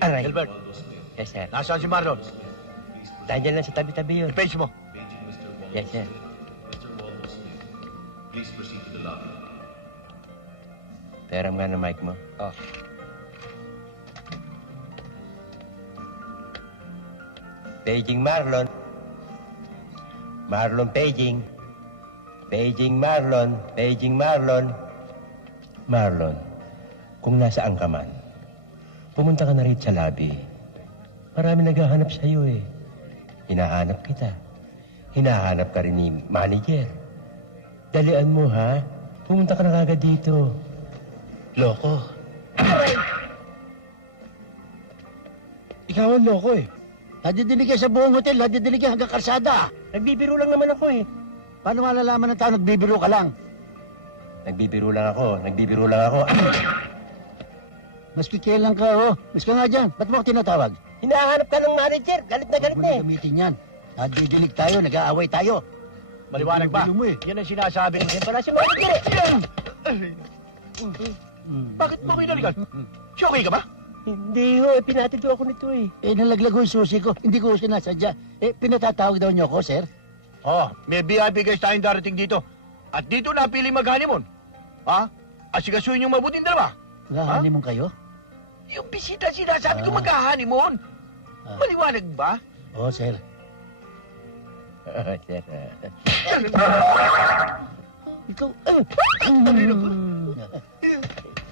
Aray. Gilbert, Yes, sir. nasaan si Marlon? Nandiyan lang sa tabi-tabi yun. I-page mo. Yes, sir. Peram nga ng mic mo. Oh. Paging Marlon. Marlon paging. Paging Marlon. Paging Marlon. Marlon, kung nasaan ka man, pumunta ka na rin sa lobby. Marami naghahanap sa'yo eh. Hinahanap kita. Hinahanap ka rin ni manager. Dalian mo ha. Pumunta ka na kagad dito. Loko. Ikaw ang loko eh. Nadidinig yan sa buong hotel, nadidinig yan hanggang karsada. Nagbibiro lang naman ako eh. Paano malalaman ng tao nagbibiro ka lang? Nagbibiro lang ako. Nagbibiro lang ako. Maski kailan ka, oh. Maski nga dyan, ba't mo ako tinatawag? Hinahanap ka ng manager. Galit na galit Huwag mo na na eh. gamitin yan. Nadidinig tayo, nag-aaway tayo. Maliwanag ba? Gulo mo eh. Yan ang sinasabi. Yan pala si manager eh. Bakit mo ko inalikan? Shocky ka ba? Hindi ho. Pinatid ho ako nito eh. Eh, nalaglag ko yung susi ko. Hindi ko sinasadya. Eh, pinatatawag daw niyo ako, sir. Oh, may VIP guys tayong darating dito. At dito napili mag-honeymoon. Ha? Asigasuhin yung mabuting dalawa. Nag-honeymoon kayo? Yung bisita sinasabi ko mag-honeymoon. Maliwanag ba? Oo, sir. Sir. Ikaw,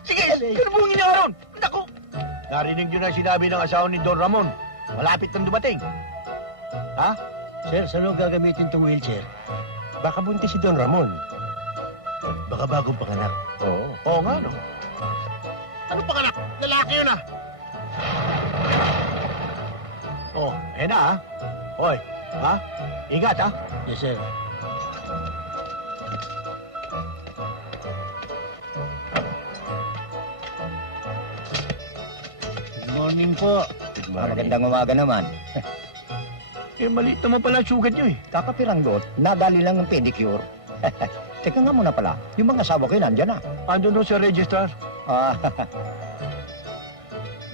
Sige, ano mong inaron? Naku! Narinig nyo na sinabi ng asawa ni Don Ramon. Malapit nang dumating. Ha? sir, saan mo gagamitin itong wheelchair? Baka buntis si Don Ramon. Baka bagong panganak. Oo. Oo nga, no? Ano panganak? Lalaki yun, ah! Oh, na, ah. Hoy, ha? Ingat, ha? Yes, sir. Good morning po. Good morning. Magandang umaga naman. Eh, maliit naman pala ang sugat nyo, eh. Kakapiranggot, nadali lang ng pedicure. Teka nga muna pala, yung mga asawa ko nandyan na. Ando doon sa registrar. Ah,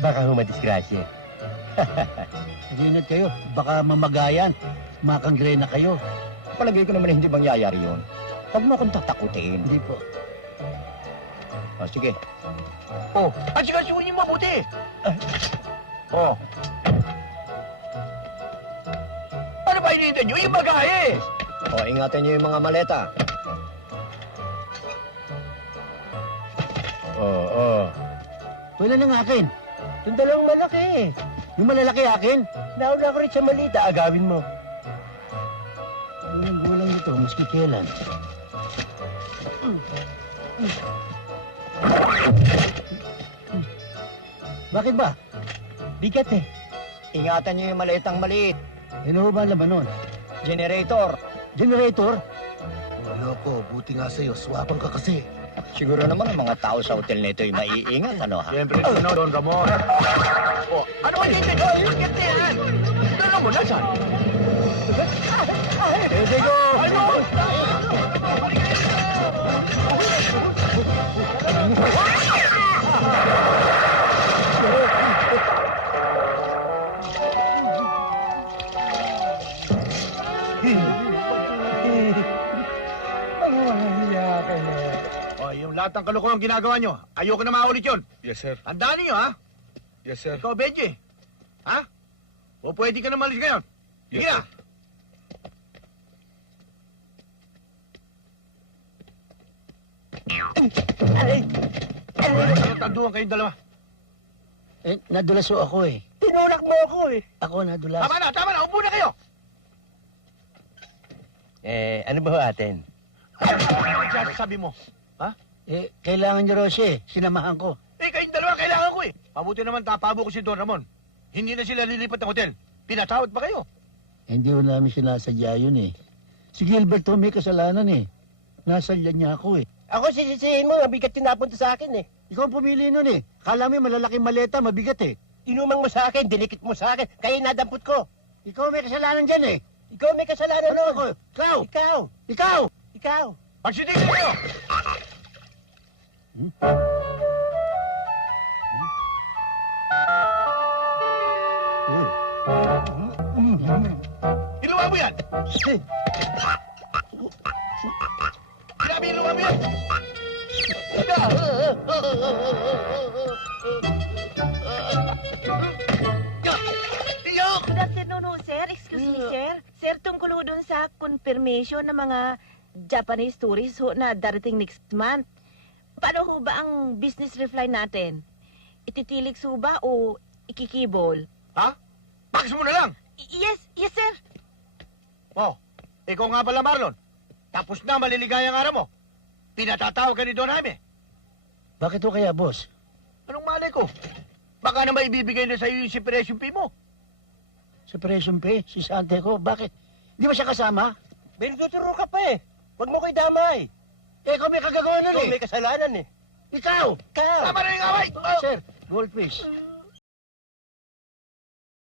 Baka ho madisgrasya. Mag-ingat kayo. Baka mamagayan. Makangrena kayo. palagay ko naman hindi mangyayari yun. Huwag mo akong tatakutin. Hindi po. Oh, sige. Oh, asikasuhin niyo mabuti. Oh. Ano ba hinihintay niyo? Yung bagahe. Oh, ingatan niyo yung mga maleta. Oo. Wala ng akin. Yung dalawang malaki eh. Yung malalaki akin. Nauna ko rin sa malita. Agawin mo. Walang gulang ito, maski kailan. Bakit ba? Bigat eh. Ingatan niyo yung maletang maliit. Ano ba laman nun? Generator. Generator? Wala ko, buti nga sa'yo, swapan ka kasi. Siguro naman ang mga tao sa hotel na ito ay maiingat, ano ha? Siyempre, no, Don Ramon. Oh, ano ba hinihintay niyo? Bakit na yan? Don Ramon, nasaan? Pwede ko! Ano? Oh, yung lahat ng kalokohang ginagawa nyo, ayoko na maulit yun. Yes, sir. Tandaan niyo, ha? Yes, sir. Ikaw, Benji. Ha? O pwede ka na malis ngayon. Sige Yes, na. sir. Ano tanduhan kayong dalawa? Eh, nadulas ho ako eh. Tinulak mo ako eh. Ako nadulas. Tama na, upo na kayo. Ano ba ho atin? Ano sasabi mo? Ha? Eh, kailangan niyo raw siya eh. Sinamahan ko. Eh, kayong dalawa kailangan ko eh. Mabuti naman tapabo ko si Don Ramon. Hindi na sila lilipat ng hotel. Pinatawad ba kayo? Eh, hindi ho namin sinasadya yun eh. Si Gilbert ho may kasalanan eh. Nasadya niya ako eh. Ako sisisihin mo. Mabigat yung napunta sa akin eh. Ikaw ang pumili nun eh. Kala mo yung malalaking maleta, mabigat eh. Inumang mo sa akin. Dinikit mo sa akin. Kaya nadampot ko. Ikaw may kasalanan dyan eh. Ikaw may kasalanan Ano nun. ako? Ikaw! Ikaw. Ikaw! Ikaw. Pagsitigil kayo! Iluwa mo yan! Sinabi, iluwa mo yan! Good afternoon ho, sir. Excuse me, sir. Sir, tungkol ho dun sa confirmation ng mga Japanese tourists ho na darating next month. Paano ho ba ang business reply natin? Ititilik ho ba o ikikibol? Ha? Pax mo na lang! Yes, sir. Oh, ikaw nga pala, Marlon. Tapos na maliligayang araw mo. Pinatatawag ka ni Don Jaime. Bakit ho kaya, boss? Anong malay ko? Baka na maibibigay na sa'yo yung separation fee mo. Separation pay? Si Sante ko? Bakit? Di ba siya kasama? Binuturo ka pa eh. Huwag mo ko'y damay. Eh, ikaw may kagagawa nun Ikaw eh. may kasalanan eh. Ikaw! Ikaw! Tama na yung away! Oh! Sir, goldfish.